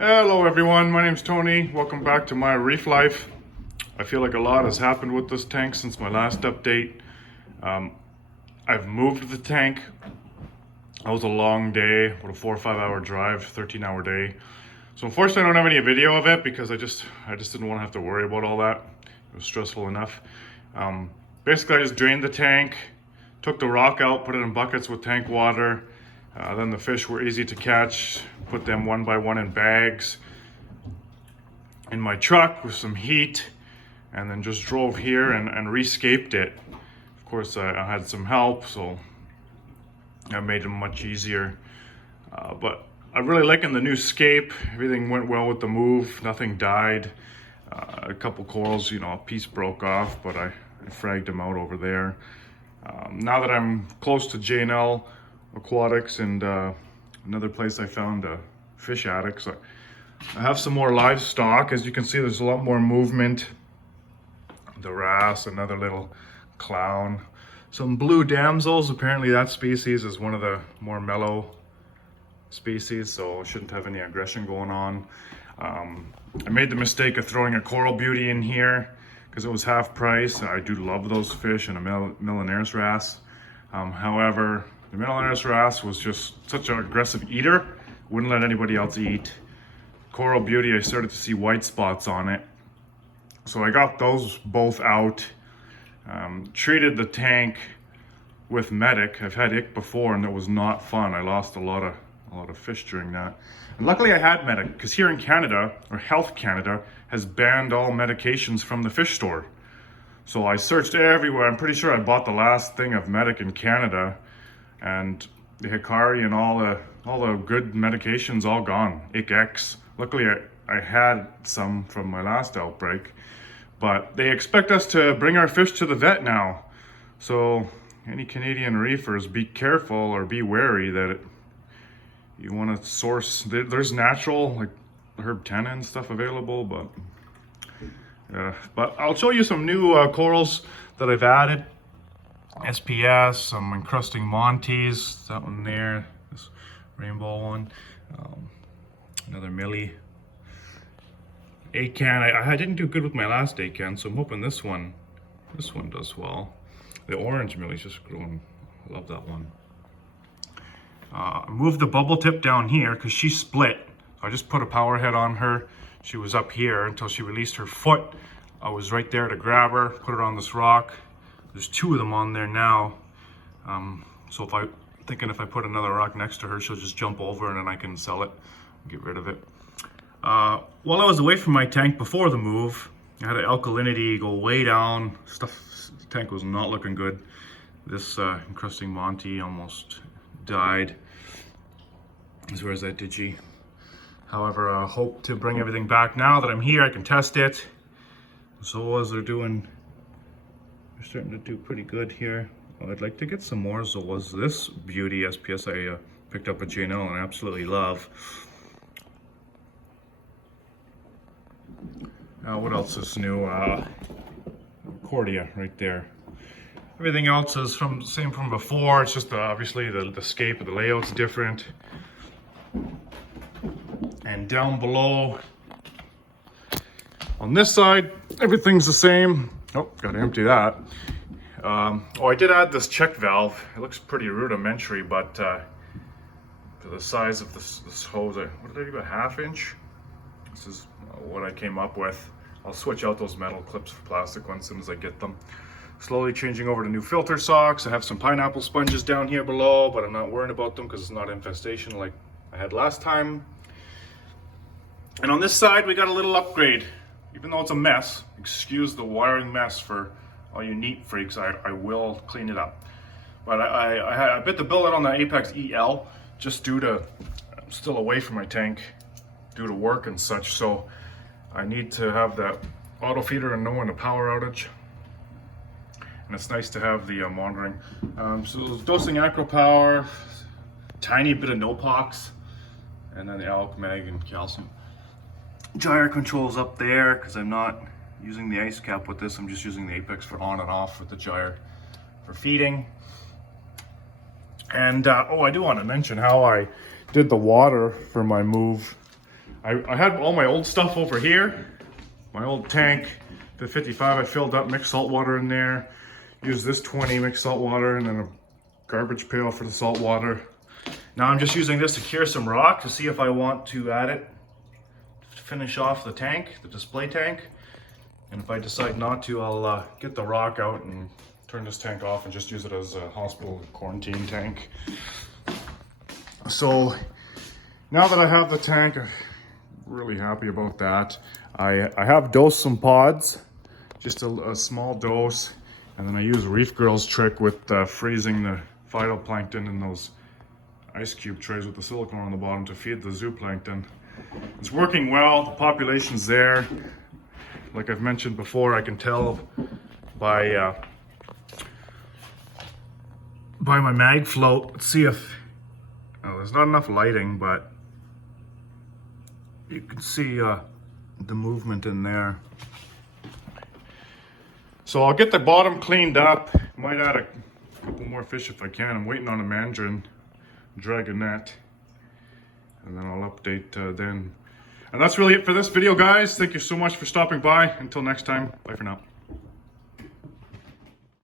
Hello everyone, my name's Tony. Welcome back to my reef life. I feel like a lot has happened with this tank since my last update. I've moved the tank. That was a long day, about a 4 or 5 hour drive, 13-hour day. So unfortunately I don't have any video of it because I just didn't want to have to worry about all that. It was stressful enough. Basically I just drained the tank, took the rock out, put it in buckets with tank water. Then the fish were easy to catch, put them one by one in bags in my truck with some heat, and then just drove here and rescaped it. Of course, I had some help, so that made it much easier. But I'm really liking the new scape. Everything went well with the move, nothing died. A couple corals, a piece broke off, but I fragged them out over there. Now that I'm close to J&L Aquatics and another place I found fish addicts, I have some more livestock. As you can see, there's a lot more movement. The wrasse, another little clown, some blue damsels. Apparently that species is one of the more mellow species, so shouldn't have any aggression going on. I made the mistake of throwing a coral beauty in here because it was half price. I do love those fish and a Milanese wrasse. However, the Milanese wrasse was just such an aggressive eater, wouldn't let anybody else eat. Coral beauty, I started to see white spots on it. So I got those both out. Treated the tank with medic. I've had ick before and it was not fun. I lost a lot of fish during that. And luckily I had medic, because here in Canada, or Health Canada, has banned all medications from the fish store. So I searched everywhere. I'm pretty sure I bought the last thing of medic in Canada, and the Hikari and all the good medications all gone. ICX. Luckily I had some from my last outbreak, but they expect us to bring our fish to the vet now. So any Canadian reefers, be careful or be wary that you want to source. There's natural, like herb tannin and stuff available, but I'll show you some new corals that I've added. SPS, some encrusting Montes, that one there, this rainbow one, another Millie. Acan, I didn't do good with my last Acan, so I'm hoping this one does well. The orange Millie's just growing, I love that one. I moved the bubble tip down here because she split. I just put a power head on her. She was up here until she released her foot. I was right there to grab her, put her on this rock. There's two of them on there now. So if I put another rock next to her, she'll just jump over and then I can sell it, get rid of it. While I was away from my tank before the move, I had an alkalinity go way down. The tank was not looking good. This encrusting Monty almost died, as well as that Digi. However, I hope to bring everything back now that I'm here. I can test it. Zoas are starting to do pretty good here. I'd like to get some more Zoas. This beauty SPS I picked up at J&L and I absolutely love. What else is new? Cordia right there. Everything else is same from before. It's just obviously the scape of the layout's different. And down below, on this side, everything's the same. Oh, gotta empty that. I did add this check valve. It looks pretty rudimentary, but for the size of this hose, what did I do, a 1/2 inch? This is what I came up with. I'll switch out those metal clips for plastic ones as soon as I get them. Slowly changing over to new filter socks. I have some pineapple sponges down here below, but I'm not worrying about them because it's not infestation like I had last time. And on this side, we got a little upgrade. Even though it's a mess, excuse the wiring mess for all you neat freaks, I will clean it up. But I bit the billet on the Apex EL just due to, I'm still away from my tank due to work and such, so I need to have that auto feeder and know when a power outage. And it's nice to have the monitoring. So dosing Acro Power, tiny bit of Nopox, and then the Alk, Mag, and Calcium. Gyre controls up there because I'm not using the ice cap with this. I'm just using the Apex for on and off with the gyre for feeding. And I do want to mention how I did the water for my move. I had all my old stuff over here. My old tank, the 55, I filled up mixed salt water in there. Used this 20 mixed salt water and then a garbage pail for the salt water. Now I'm just using this to cure some rock to see if I want to add it to finish off the tank, the display tank. And if I decide not to, I'll get the rock out and turn this tank off and just use it as a hospital quarantine tank. So now that I have the tank, I'm really happy about that. I have dosed some pods, just a small dose, and then I use Reef Girl's trick with freezing the phytoplankton in those ice cube trays with the silicone on the bottom to feed the zooplankton. It's working well, the population's there. Like I've mentioned before, I can tell by my mag float. Let's see if, oh, there's not enough lighting, but you can see the movement in there. So I'll get the bottom cleaned up. Might add a couple more fish if I can. I'm waiting on a mandarin dragonette, and then I'll update then. And that's really it for this video, guys. Thank you so much for stopping by. Until next time, bye for now.